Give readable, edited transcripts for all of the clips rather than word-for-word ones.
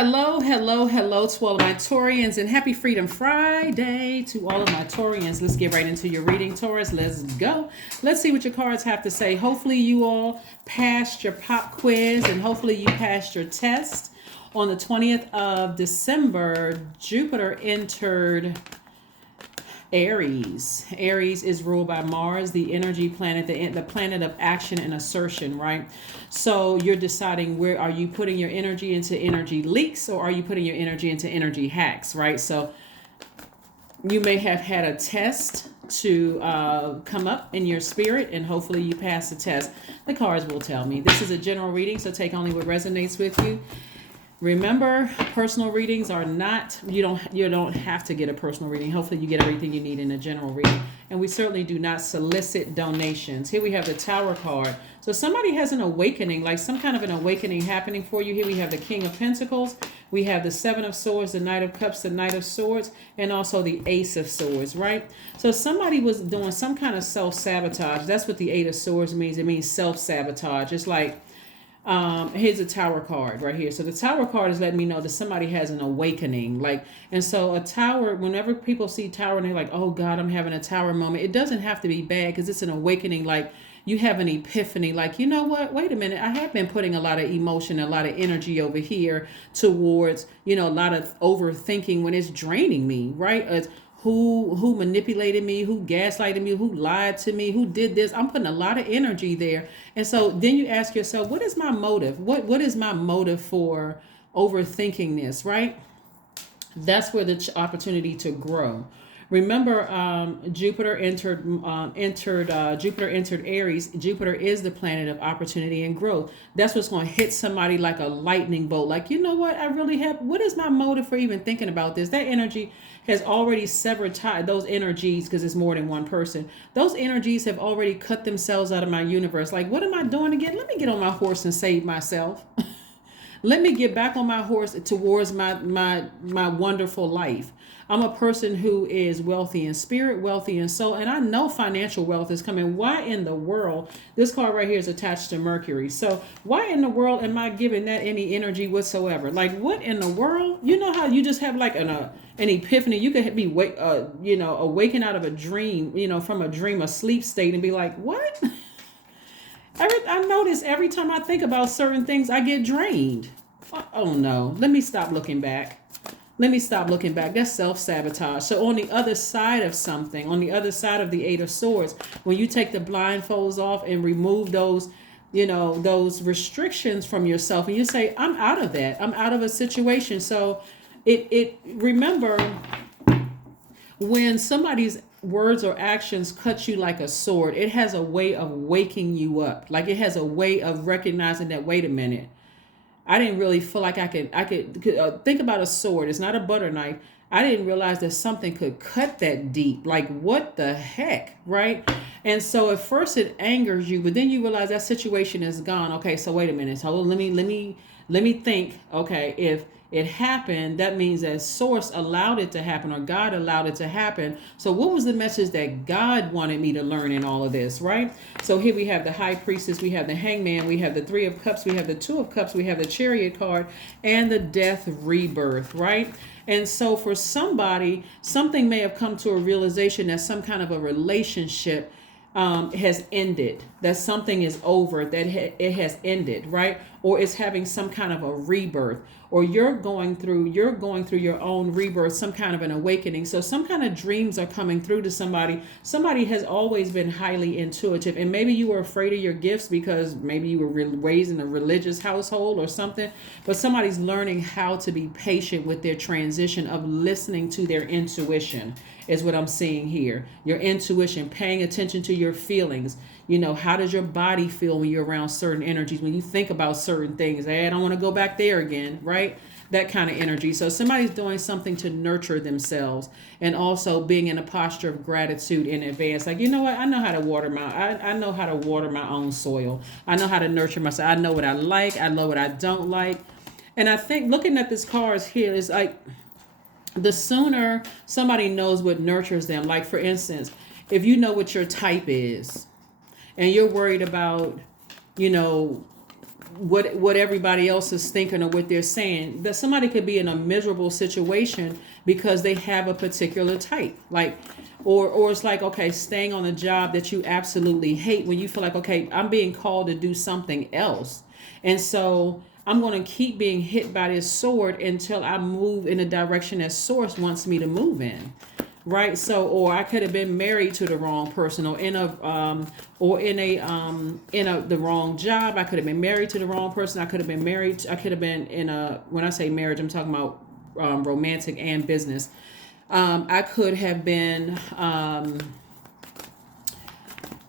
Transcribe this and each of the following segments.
Hello to all of my Taurians, and happy Freedom Friday to all of my Taurians. Let's get right into your reading, Taurus. Let's go. Let's see what your cards have to say. Hopefully you all passed your pop quiz, and hopefully you passed your test. On the 20th of December, Jupiter entered Aries. Aries is ruled by Mars, the energy planet, the planet of action and assertion, right? So you're deciding, where are you putting your energy into energy leaks, or are you putting your energy into energy hacks, right? So you may have had a test to come up in your spirit, and hopefully you pass the test. The cards will tell me. This is a general reading, so take only what resonates with you. Remember, personal readings are not, you don't have to get a personal reading. Hopefully you get everything you need in a general reading. And we certainly do not solicit donations. Here we have the Tower card. So somebody has an awakening, like some kind of an awakening happening for you. Here we have the King of Pentacles. We have the Seven of Swords, the Knight of Cups, the Knight of Swords, and also the Ace of Swords, right? So somebody was doing some kind of self-sabotage. That's what the Eight of Swords means. It means self-sabotage. It's like, here's a Tower card right here. So the Tower card is letting me know that somebody has an awakening, like, and so a tower, whenever people see tower and they're like, oh God, I'm having a tower moment, it doesn't have to be bad, because it's an awakening. Like, you have an epiphany, like, you know what, wait a minute, I have been putting a lot of emotion, a lot of energy over here towards, a lot of overthinking when it's draining me, right? Who manipulated me, who gaslighted me, who lied to me, who did this. I'm putting a lot of energy there. And so then you ask yourself, what is my motive? What is my motive for overthinking this, right? That's where the opportunity to grow. Remember, Jupiter entered Aries. Jupiter is the planet of opportunity and growth. That's what's going to hit somebody like a lightning bolt. Like, you know what? I really have. What is my motive for even thinking about this? That energy has already severed those energies, because it's more than one person. Those energies have already cut themselves out of my universe. Like, what am I doing again? Let me get on my horse and save myself. Let me get back on my horse towards my wonderful life. I'm a person who is wealthy in spirit, wealthy in soul, and I know financial wealth is coming. Why in the world? This card right here is attached to Mercury. So why in the world am I giving that any energy whatsoever? Like, what in the world? You know how you just have like an epiphany? You could be awaken out of a dream, from a dream, a sleep state, and be like, what? I notice every time I think about certain things, I get drained. Oh no, let me stop looking back. That's self-sabotage. So on the other side of something, on the other side of the Eight of Swords, when you take the blindfolds off and remove those, those restrictions from yourself, and you say, I'm out of that. I'm out of a situation. So remember, when somebody's words or actions cut you like a sword, it has a way of waking you up. Like, it has a way of recognizing that, wait a minute, I didn't really feel like I could think about a sword. It's not a butter knife. I didn't realize that something could cut that deep. Like, what the heck, right? And so at first it angers you, but then you realize that situation is gone. Okay, so wait a minute. So let me think. Okay, if it happened, that means that source allowed it to happen, or God allowed it to happen. So what was the message that God wanted me to learn in all of this, right? So here we have the High Priestess, we have the Hangman, we have the Three of Cups, we have the Two of Cups, we have the Chariot card, and the Death Rebirth, right? And so for somebody, something may have come to a realization that some kind of a relationship has ended, that something is over, that it has ended, right? Or it's having some kind of a rebirth, or you're going through your own rebirth, some kind of an awakening. So some kind of dreams are coming through to somebody. Somebody has always been highly intuitive, and maybe you were afraid of your gifts because maybe you were raised in a religious household or something, but somebody's learning how to be patient with their transition of listening to their intuition, is what I'm seeing here. Your intuition, paying attention to your feelings. How does your body feel when you're around certain energies, when you think about certain things? Hey, I don't want to go back there again, right? That kind of energy. So somebody's doing something to nurture themselves, and also being in a posture of gratitude in advance. Like, you know what? I know how to I know how to water my own soil. I know how to nurture myself. I know what I like. I know what I don't like. And I think looking at this cards here is like, the sooner somebody knows what nurtures them. Like, for instance, if you know what your type is, and you're worried about, what everybody else is thinking or what they're saying. That somebody could be in a miserable situation because they have a particular type, like, or it's like, okay, staying on a job that you absolutely hate, when you feel like, okay, I'm being called to do something else, and so I'm going to keep being hit by this sword until I move in the direction that source wants me to move in. Right. So, or I could have been married to the wrong person, or in a the wrong job. I could have been married to the wrong person. I could have been married. I could have been in a, when I say marriage, I'm talking about romantic and business. I could have been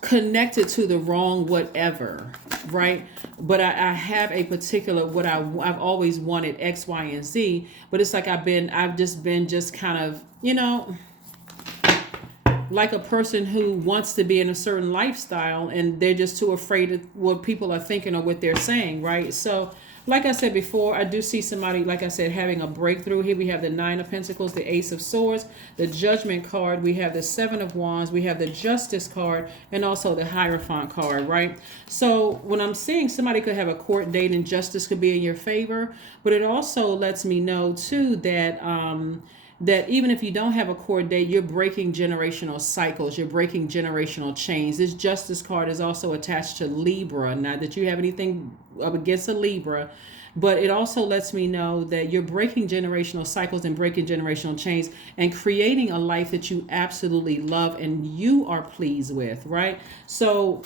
connected to the wrong whatever. Right. But I have a particular, what I've always wanted X, Y, and Z. But it's like I've just been kind of, like a person who wants to be in a certain lifestyle and they're just too afraid of what people are thinking or what they're saying, right? So, like I said before, I do see somebody, like I said, having a breakthrough. Here we have the Nine of Pentacles, the Ace of Swords, the Judgment card. We have the Seven of Wands. We have the Justice card, and also the Hierophant card, right? So when I'm seeing somebody could have a court date and justice could be in your favor, but it also lets me know too that that even if you don't have a court date, you're breaking generational cycles. You're breaking generational chains. This Justice card is also attached to Libra. Not that you have anything up against a Libra, but it also lets me know that you're breaking generational cycles and breaking generational chains and creating a life that you absolutely love and you are pleased with, right? So,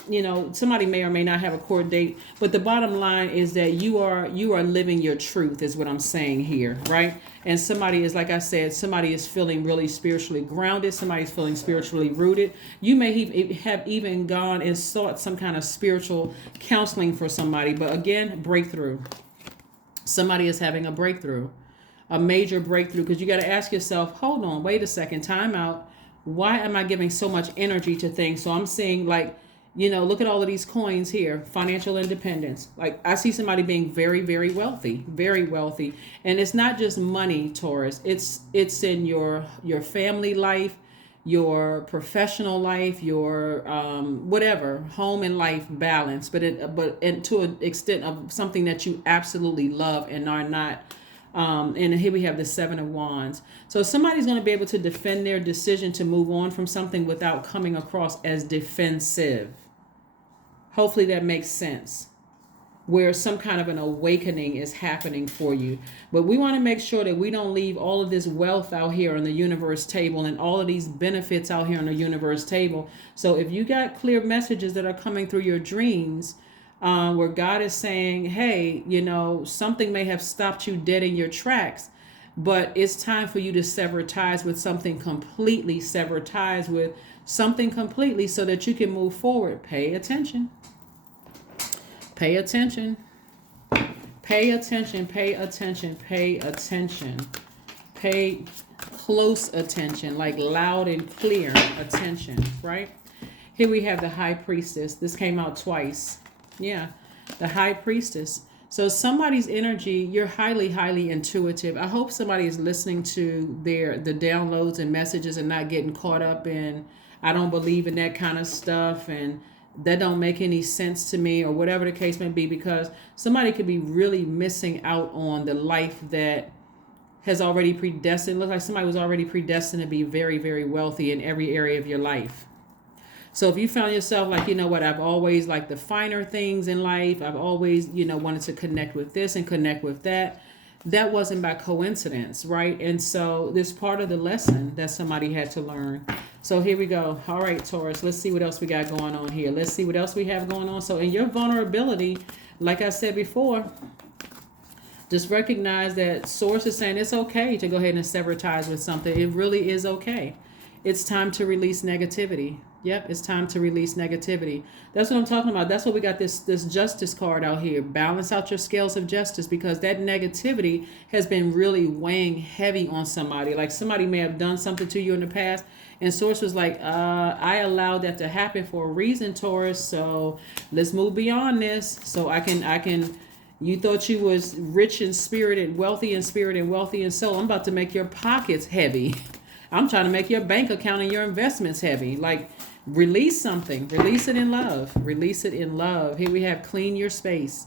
somebody may or may not have a court date, but the bottom line is that you are living your truth is what I'm saying here, right? And somebody is, like I said, somebody is feeling really spiritually grounded. Somebody's feeling spiritually rooted. You may have even gone and sought some kind of spiritual counseling for somebody. But again, breakthrough. Somebody is having a breakthrough, a major breakthrough, because you got to ask yourself, hold on, wait a second, time out. Why am I giving so much energy to things? So I'm seeing, like, look at all of these coins here, financial independence. Like, I see somebody being very, very wealthy, very wealthy. And it's not just money, Taurus. It's in your family life, your professional life, your whatever, home and life balance, but to an extent of something that you absolutely love and are not. And here we have the Seven of Wands. So somebody's going to be able to defend their decision to move on from something without coming across as defensive. Hopefully that makes sense, where some kind of an awakening is happening for you. But we want to make sure that we don't leave all of this wealth out here on the universe table and all of these benefits out here on the universe table. So if you got clear messages that are coming through your dreams, where God is saying, hey, something may have stopped you dead in your tracks, but it's time for you to sever ties with something completely, sever ties with something completely so that you can move forward. Pay attention. Pay attention. Pay attention. Pay attention. Pay attention. Pay close attention, like loud and clear attention, right? Here we have the High Priestess. This came out twice. Yeah, the High Priestess. So somebody's energy, you're highly, highly intuitive. I hope somebody is listening to the downloads and messages and not getting caught up in, I don't believe in that kind of stuff, and that don't make any sense to me, or whatever the case may be, because somebody could be really missing out on the life that has already predestined. Looks like somebody was already predestined to be very, very wealthy in every area of your life. So if you found yourself like, I've always liked the finer things in life. I've always, wanted to connect with this and connect with that. That wasn't by coincidence, right? And so this part of the lesson that somebody had to learn. So here we go. All right, Taurus, let's see what else we got going on here. Let's see what else we have going on. So in your vulnerability, like I said before, just recognize that Source is saying it's okay to go ahead and sever ties with something. It really is okay. It's time to release negativity. Yep, it's time to release negativity. That's what I'm talking about. That's what we got this Justice card out here. Balance out your scales of justice, because that negativity has been really weighing heavy on somebody. Like somebody may have done something to you in the past, and Source was like, I allowed that to happen for a reason, Taurus. So let's move beyond this. So I can. You thought you was rich in spirit and wealthy in spirit and wealthy in soul. I'm about to make your pockets heavy. I'm trying to make your bank account and your investments heavy. Like, release something. Release it in love. Release it in love. Here we have clean your space.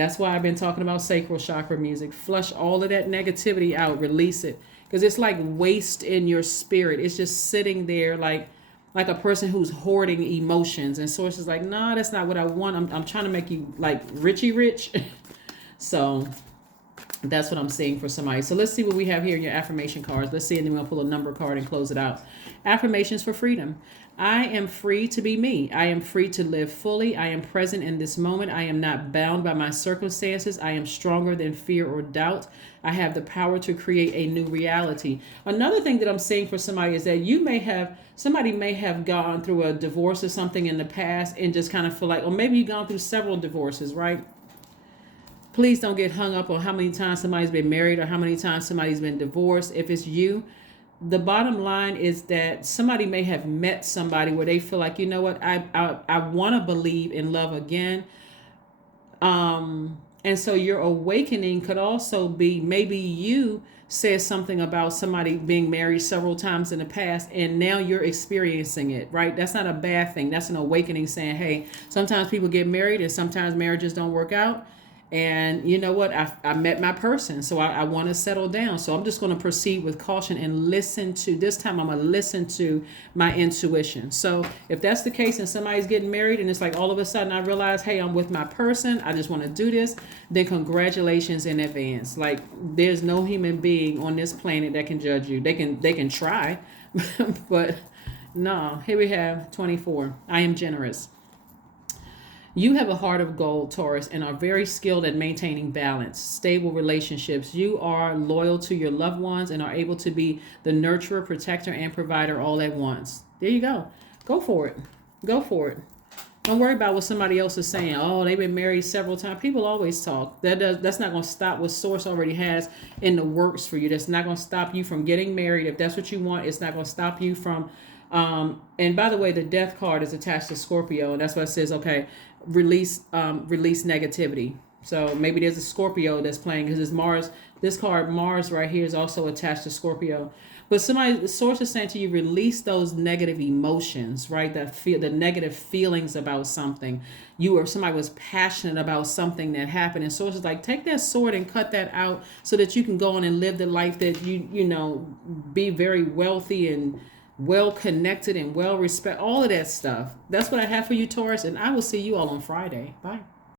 That's why I've been talking about sacral chakra music. Flush all of that negativity out, release it. Because it's like waste in your spirit. It's just sitting there like a person who's hoarding emotions. And Source is like, nah, that's not what I want. I'm trying to make you like richy rich. So that's what I'm seeing for somebody. So let's see what we have here in your affirmation cards. Let's see, and then we'll pull a number card and close it out. Affirmations for freedom. I am free to be me. I am free to live fully. I am present in this moment. I am not bound by my circumstances. I am stronger than fear or doubt. I have the power to create a new reality. Another thing that I'm seeing for somebody is that somebody may have gone through a divorce or something in the past and just kind of feel like, or maybe you've gone through several divorces, right? Please don't get hung up on how many times somebody's been married or how many times somebody's been divorced. If it's you, the bottom line is that somebody may have met somebody where they feel like, you know what, I want to believe in love again. And so your awakening could also be maybe you said something about somebody being married several times in the past and now you're experiencing it, right? That's not a bad thing. That's an awakening saying, hey, sometimes people get married and sometimes marriages don't work out. And you know what? I met my person, so I want to settle down. So I'm just going to proceed with caution and listen to, this time I'm going to listen to my intuition. So if that's the case and somebody's getting married and it's like all of a sudden I realize, hey, I'm with my person, I just want to do this, then congratulations in advance. Like there's no human being on this planet that can judge you. They can try, but no. Here we have 24. I am generous. You have a heart of gold, Taurus, and are very skilled at maintaining balance, stable relationships. You are loyal to your loved ones and are able to be the nurturer, protector, and provider all at once. There you go. Go for it. Go for it. Don't worry about what somebody else is saying. Oh, they've been married several times. People always talk. That's not going to stop what Source already has in the works for you. That's not going to stop you from getting married. If that's what you want, it's not going to stop you from... and by the way, the death card is attached to Scorpio, and that's why it says, okay, release negativity. So maybe there's a Scorpio that's playing because it's Mars. This card, Mars right here, is also attached to Scorpio. But the Source is saying to you, release those negative emotions, right? The negative feelings about something. Somebody was passionate about something that happened. And Source is like, take that sword and cut that out so that you can go on and live the life that be very wealthy and well connected and well respected, all of that stuff. That's what I have for you, Taurus, and I will see you all on Friday. Bye.